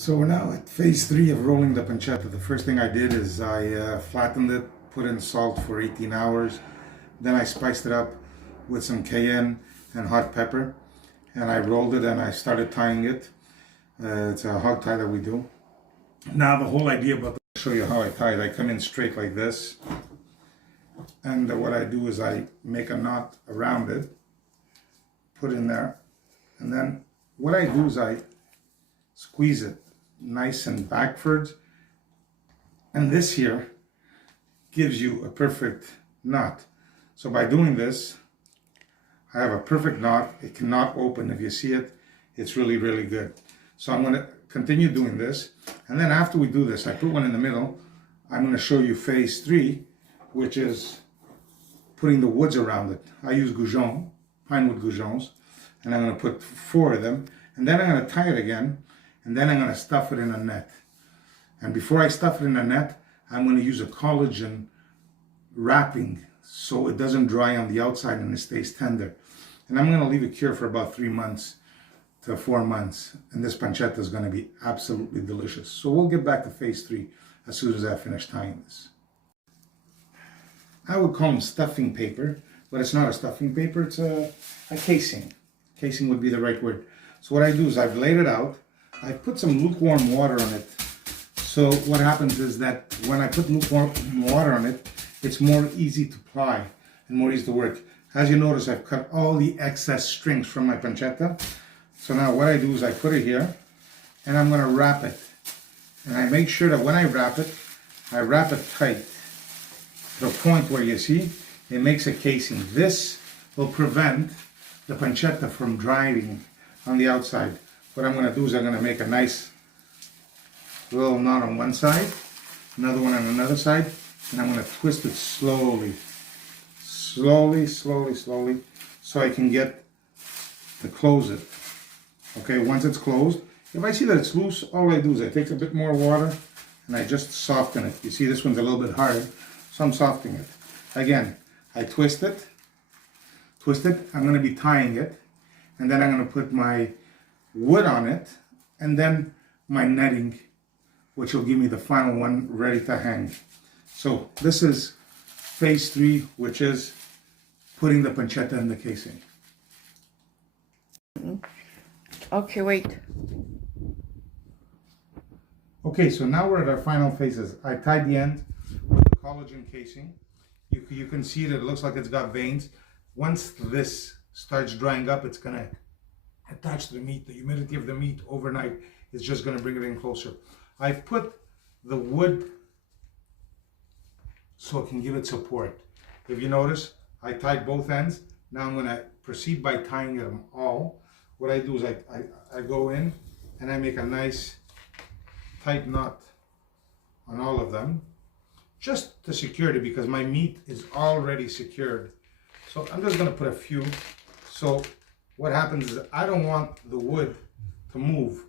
So we're now at phase 3 of rolling the pancetta. The first thing I did is I flattened it, put in salt for 18 hours. Then I spiced it up with some cayenne and hot pepper. And I rolled it and I started tying it. It's a hog tie that we do. Now the whole idea about I'll show you how I tie it. I come in straight like this. And what I do is I make a knot around it, put in there. And then what I do is I squeeze it nice and backwards, and this here gives you a perfect knot. So by doing this, I have a perfect knot. It cannot open. If you see it, it's really, really good. So I'm going to continue doing this, and then after we do this, I put one in the middle. I'm going to show you phase 3, which is putting the woods around it. I use goujon, pine wood goujons, and I'm going to put 4 of them, and then I'm going to tie it again. And then I'm going to stuff it in a net. And before I stuff it in a net, I'm going to use a collagen wrapping so it doesn't dry on the outside and it stays tender. And I'm going to leave it cure for about 3 months to 4 months. And this pancetta is going to be absolutely delicious. So we'll get back to phase 3 as soon as I finish tying this. I would call them stuffing paper, but it's not a stuffing paper. It's a casing. Casing would be the right word. So what I do is I've laid it out. I put some lukewarm water on it. So what happens is that when I put lukewarm water on it, it's more easy to ply and more easy to work. As you notice, I've cut all the excess strings from my pancetta. So now what I do is I put it here and I'm going to wrap it. And I make sure that when I wrap it tight to the point where you see it makes a casing. This will prevent the pancetta from drying on the outside. What I'm going to do is I'm going to make a nice little knot on one side, another one on another side, and I'm going to twist it slowly, slowly, so I can get to close it. Okay, once it's closed, if I see that it's loose, all I do is I take a bit more water and I just soften it. You see this one's a little bit hard, so I'm softening it. Again, I twist it, I'm going to be tying it, and then I'm going to put my wood on it, and then my netting, which will give me the final one ready to hang. So this is phase 3, which is putting the pancetta in the casing. Okay, wait. Okay, so now we're at our final phases. I tied the end with the collagen casing. You can see that it looks like it's got veins. Once this starts drying up, it's gonna attach to the meat. The humidity of the meat overnight is just going to bring it in closer. I've put the wood so it can give it support. If you notice, I tied both ends. Now I'm going to proceed by tying them all. What I do is I go in and I make a nice tight knot on all of them, just to secure it, because my meat is already secured. So I'm just going to put a few. So what happens is I don't want the wood to move,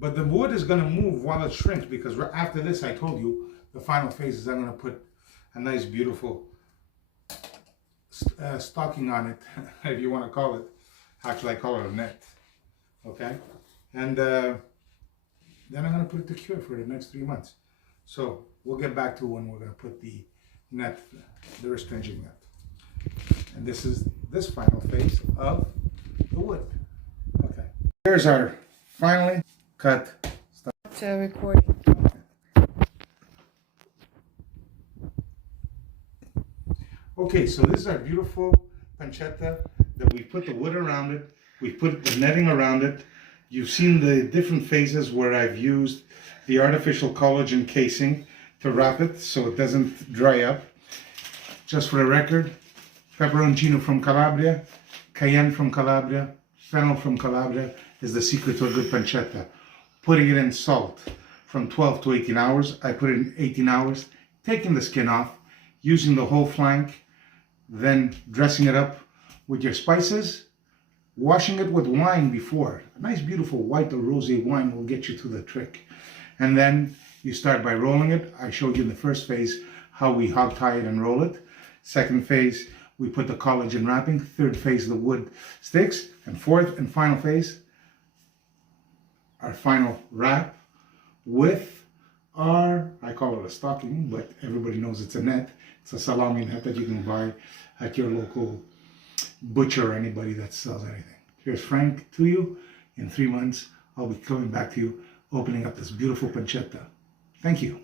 but the wood is going to move while it shrinks, because after this, I told you, the final phase is I'm going to put a nice, beautiful stocking on it, if you want to call it. Actually, I call it a net. Okay? And then I'm going to put it to cure for the next 3 months. So we'll get back to when we're going to put the net, the restringing net. And this is this final phase of the wood. Okay. Here's our finally cut stuff. Recording. Okay, so this is our beautiful pancetta that we put the wood around it. We put the netting around it. You've seen the different phases where I've used the artificial collagen casing to wrap it so it doesn't dry up. Just for the record, pepperoncino from Calabria, cayenne from Calabria, fennel from Calabria is the secret to a good pancetta. Putting it in salt from 12 to 18 hours. I put it in 18 hours, taking the skin off, using the whole flank, then dressing it up with your spices, washing it with wine before. A nice beautiful white or rosé wine will get you to the trick. And then you start by rolling it. I showed you in the first phase how we hog tie it and roll it. Second phase, we put the collagen wrapping. Third phase, the wood sticks. And fourth and final phase, our final wrap with our, I call it a stocking, but everybody knows it's a net. It's a salami net that you can buy at your local butcher or anybody that sells anything. Here's Frank to you. In 3 months, I'll be coming back to you, opening up this beautiful pancetta. Thank you.